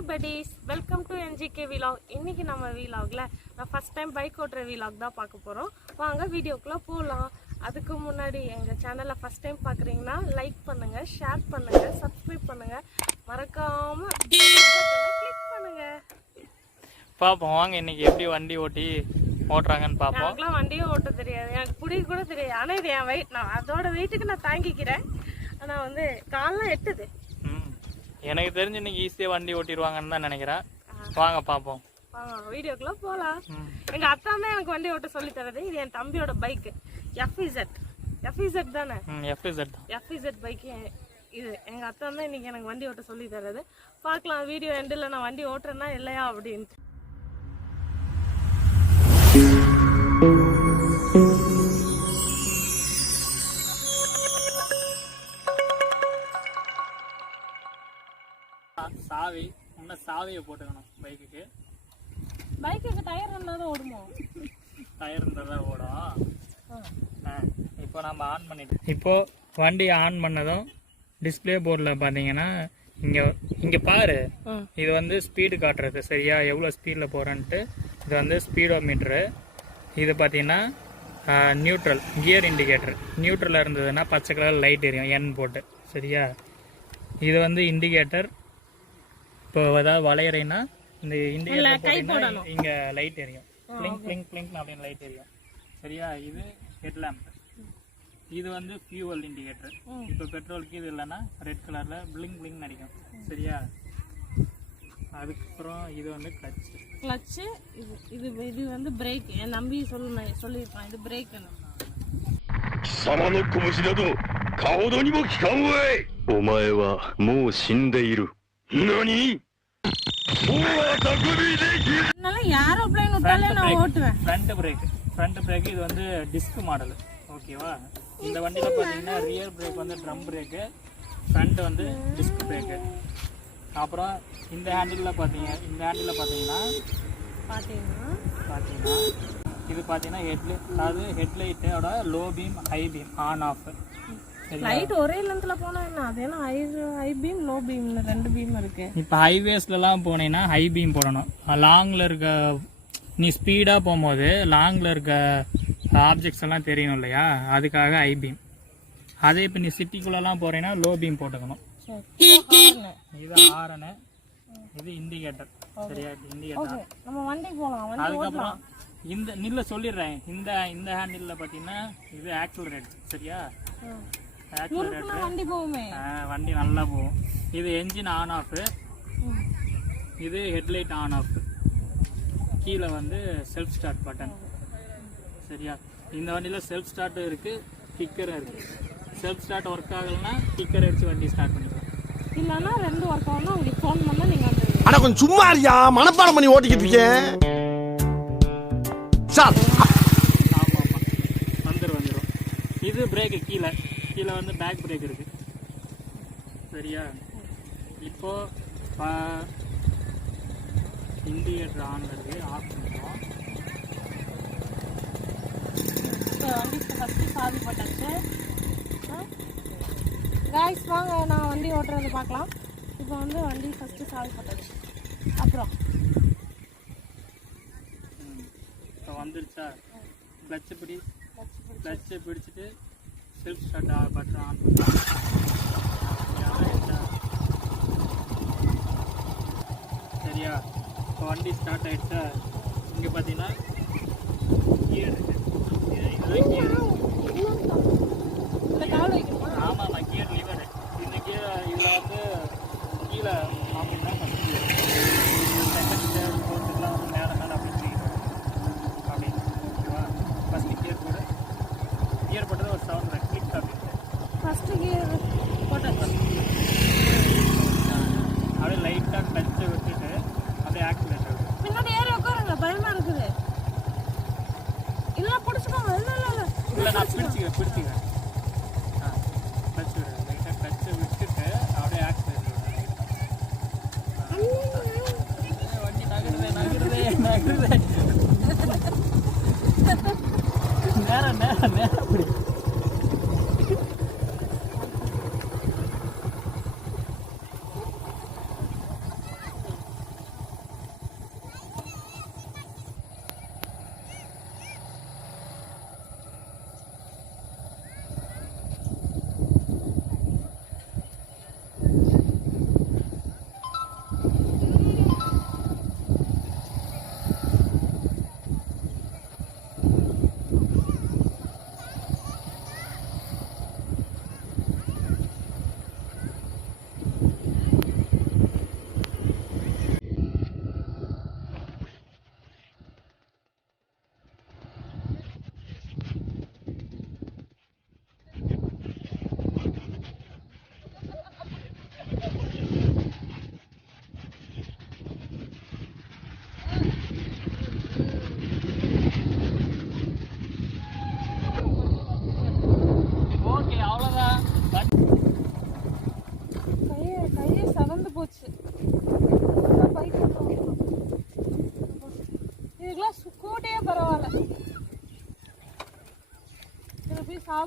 Hi buddies, welcome to NGK vlog. இன்னைக்கு நம்ம vlogல நான் ஃபர்ஸ்ட் டைம் பைக் ஓட்டுற vlog தான் பார்க்க போறோம். வாங்க வீடியோக்குள்ள போலாம். அதுக்கு முன்னாடி எங்க சேனலை ஃபர்ஸ்ட் டைம் பார்க்கறீங்கன்னா லைக் பண்ணுங்க, ஷேர் பண்ணுங்க, சப்ஸ்கிரைப் பண்ணுங்க, மறக்காம பெல் பட்டனை கிளிக் பண்ணுங்க. பாப்போம் வாங்க இன்னைக்கு எப்படி வண்டி ஓட்டுறாங்கன்னு பாப்போம். எனக்குலாம் வண்டியே ஓட்ட தெரியாது, எனக்கு பிடிக்க கூட தெரியாது. ஆனா இது என் வெயிட், நான் அதோட வெயிட்டுக்கு நான் தாங்கிக்கிறேன். ஆனா வந்து கால்லாம் எட்டுது. எனக்கு தெரிஞ்சு இன்னைக்கு ஈஸியா வண்டி ஓட்டிடுவாங்கன்னு தான் நினைக்கிறேன். வாங்க பாப்போம். வீடியோக்குள்ள போலாம். எங்க அத்தா தான் எனக்கு வண்டி ஓட்ட சொல்லி தரது. இது என் தம்பியோட பைக், FZ தானே? FZ பைக் இது எங்க அத்தா தான் இன்னைக்கு எனக்கு வண்டி ஓட்ட சொல்லி தரது. பார்க்கலாம் வீடியோ எண்டில் நான் வண்டி ஓட்டுறேன்னா இல்லையா அப்படின்ட்டு. சாவியை போட்டுக்கணும் பைக்குக்கு. டயர் இருந்தால் தான் ஓடுமோ? டயர் இருந்தால் தான் ஓடும். இப்போ நம்ம ஆன் பண்ணிட்டோம். இப்போ வண்டி ஆன் பண்ணதும் டிஸ்பிளே போர்டில் பார்த்தீங்கன்னா இங்கே பாரு, இது வந்து ஸ்பீடு காட்டுறது சரியா, எவ்வளோ ஸ்பீடில் போகிறேன்ட்டு. இது வந்து ஸ்பீடோ மீட்ரு. இது பார்த்தீங்கன்னா நியூட்ரல் கியர் இண்டிகேட்டர். நியூட்ரலில் இருந்ததுன்னா பச்சை கலர் லைட் எரியும் என் போட்டு சரியா. இது வந்து இண்டிகேட்டர். இப்போ ஏதாவது வளையறைன்னா இந்த இண்டிகேட்டர் இங்கே லைட் எரியும், பிளிங்க் பிளிங்க் பிளிங்க் அப்படின்னு லைட் எரியும் சரியா. இது ஹெட்லாம்ப். இது வந்து ஃபியூவல் இண்டிகேட்டர். இப்போ பெட்ரோலுக்கு இது இல்லைன்னா ரெட் கலரில் பிளிங்க் பிளிங்க் அடிக்கும் சரியா. அதுக்கப்புறம் இது வந்து கிளச்சு. இது வந்து பிரேக். என் நம்பி சொல்லியிருப்பான் இது பிரேக். ஃப்ரண்ட் பிரேக் இது வந்து டிஸ்க் மாடல் ஓகேவா. இந்த வண்டியில பாத்தீங்கன்னா ரியர் பிரேக் வந்து ட்ரம் பிரேக்கு, ஃப்ரண்ட் வந்து டிஸ்க் பிரேக்கு. அப்புறம் இந்த ஹேண்டில் பாத்தீங்கன்னா இது பாத்தீங்கன்னா அதாவது ஹெட்லைட்டோட low beam, high beam, on off. Light ஒரே லென்த்ல போனா என்ன, அது என்ன ஹை பீம் லோ பீம்ல ரெண்டு பீம் இருக்கு. இப்போ ஹைவேஸ்லலாம் போனீங்கன்னா ஹை பீம் போடணும். லாங்ல இருக்க நீ ஸ்பீடா போகும்போது லாங்ல இருக்க ஆப்ஜெக்ட்ஸ் எல்லாம் தெரியும் இல்லையா, அதுக்காக ஹை பீம். அதே இப்போ நீ சிட்டிக்குள்ளலாம் போறீங்கன்னா லோ பீம் போட்டுக்கணும். இது ஹாரன், இது இண்டிகேட்டர் சரியா. இண்டிகேட்டர் நம்ம வண்டி போலாம். அதுக்கப்புறம் இந்த நில்ல சொல்லிடுறேன். இந்த ஹேண்டில்ல பாத்தீங்கன்னா இது ஆக்சிலரேட்டர் சரியா. வண்டி நல்லா போகும். இது என்ஜின் ஆன் ஆஃப், இது ஹெட்லைட் ஆன் ஆஃப். கீழே வந்து செல்ஃப் ஸ்டார்ட் பட்டன் சரியா. இந்த வண்டியில் செல்ஃப் ஸ்டார்ட்டும் இருக்கு, கிக்கரும் இருக்கு. செல்ஃப் ஸ்டார்ட் ஒர்க் ஆகலைன்னா கிக்கர் அடிச்சு வண்டி ஸ்டார்ட் பண்ணிக்கலாம். இல்லைன்னா ரெண்டு ஒர்க் ஆகணும். உங்களுக்கு ஃபோன் பண்ணால் நீங்கள் வந்து ஆனால் கொஞ்சம் சும்மா இருக்கியா, மனப்பாடம் பண்ணி ஓட்டிக்கிட்டு இருக்கேன் சார். ஆமாம் வந்துடும். இது பிரேக்கு கீழே வந்து பேக் பிரேக் இருக்கு சரியா. இப்போ இண்டிகேட்டர் ஆன்ல இருக்கு, ஆஃப் பண்ணுவோம். வண்டி ஃபர்ஸ்ட் சாவி போட்டாச்சு. गाइस வாங்க நான் வண்டி ஓட்டுறதை பார்க்கலாம். இப்போ வந்து வண்டி ஃபர்ஸ்ட் சாவி போட்டாச்சு. அப்புறம் இப்போ வந்துருச்சா, கிளட்ச் பிடிச்சிட்டு செல்ஃப் ஸ்டார்ட் பட்டன் ஆன் பண்ணுவோம் சரியா. இப்போ வண்டி ஸ்டார்ட் ஆகிடுச்சா. இங்கே பார்த்தீங்கன்னா கியர் இருக்கு. இதுதான் கியர். ஆமாம் கியர் லிவர். இந்த கியர் இதில் வந்து கீழே அப்படின்னா ஃபஸ்ட் கியர், செகண்ட் கியர், ஃபோர்த்துக்கெலாம் வந்து மேலே அப்படி அப்படின்னு ஓகேவா. ஃபஸ்ட்டு கியர் போட்டது ஒரு சவுண்ட் கிளிக் அப்படின்னு ஃபஸ்ட்டு கியர் போட்டது அப்படியே லைட்டாக டச்சை விட்டுட்டு அப்படியே ஆக்சிலேட்டர் பின்னாடி ஏறி உட்காருங்க, பயமா இருக்குது. இல்லை பிடிச்சிக்கோங்க. இல்லை நான் பிடிச்சிக்கிறேன். டச் விடுறேன், லைட்டாக டச்சை விட்டுட்டு அப்படியே ஆக்சிலேட்டர் வண்டி நகருதே நேரம் பிடி.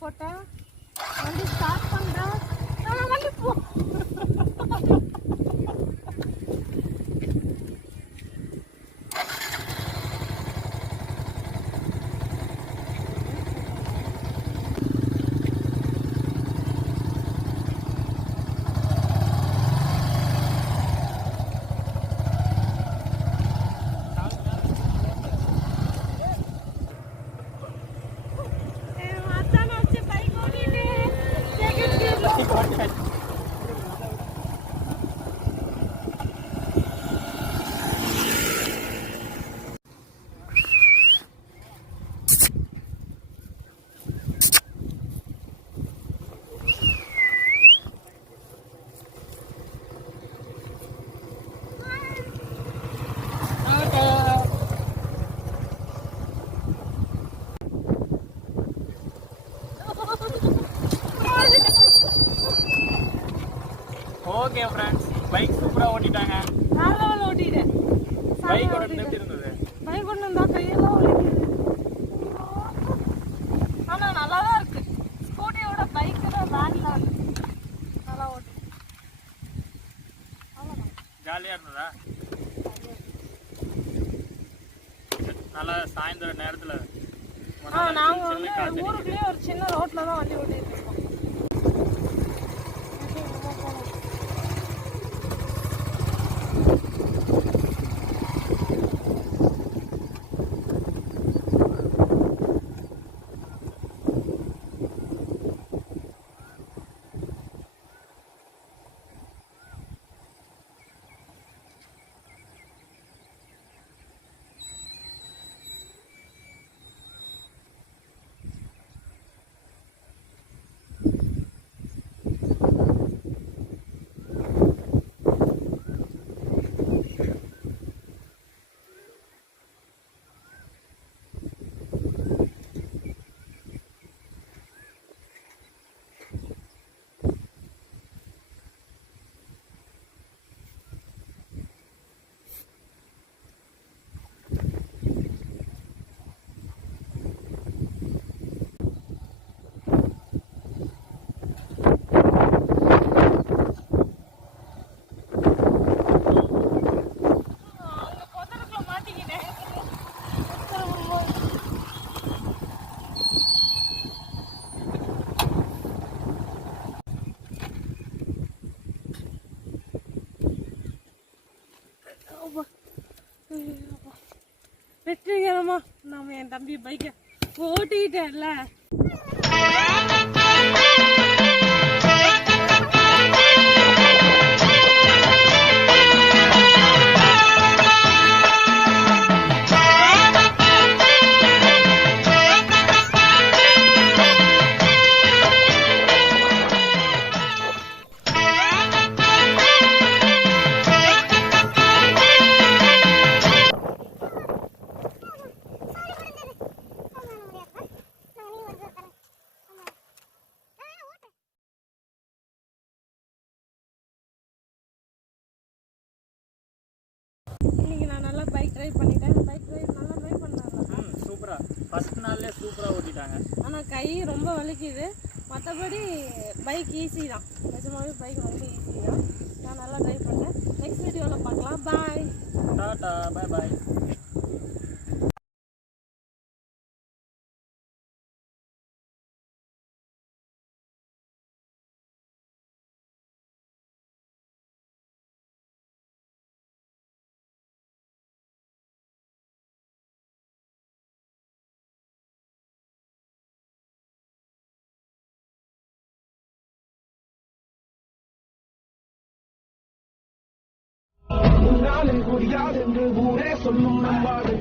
போட்டேன், வண்டி ஸ்டார்ட் பண்ணுறேன், வண்டி போ. ஓகே ஃப்ரெண்ட்ஸ், பைக் சூப்பரா ஓட்டிட்டாங்க. நல்லா ஓட்டிட்டேன். பைக் ஓட எப்படி இருந்தது? பைக் ஒன்று இருந்தால் கையெல்லாம் வலிக்குது. ஆனால் நல்லா தான் இருக்கு. ஸ்கூட்டியோட பைக்கு தான் வேன்ல நல்லா ஓட்டு. ஜாலியா இருந்ததா? நல்லா சாயந்தரம் நேரத்துல நாங்கள் வந்து ஊருக்குள்ளேயே ஒரு சின்ன ரோட்டில் தான் வண்டி ஓட்டிட்டு இருக்கோம். வெற்றிகரமா நாம என் தம்பி பைக்கை ஓட்டிட்டேன்ல. இன்னைக்கு நான் நல்லா பைக் ட்ரைவ் பண்ணிட்டேன். பைக் ட்ரைவ் நல்லா ட்ரைவ் பண்ணாங்க. சூப்பரா ஃபர்ஸ்ட் நாள்லயே சூப்பரா ஓட்டிட்டாங்க. ஆனால் கை ரொம்ப வலிக்குது. மற்றபடி பைக் ஈஸி தான். நிஜமாவே பைக் ரொம்ப ஈஸி தான். நான் நல்லா ட்ரைவ் பண்ணேன். நெக்ஸ்ட் வீடியோவில் பார்க்கலாம். பாய், டாடா, பை பாய். நாளில் முடியாது என்று ஊரே சொல்லும் நம்பாடு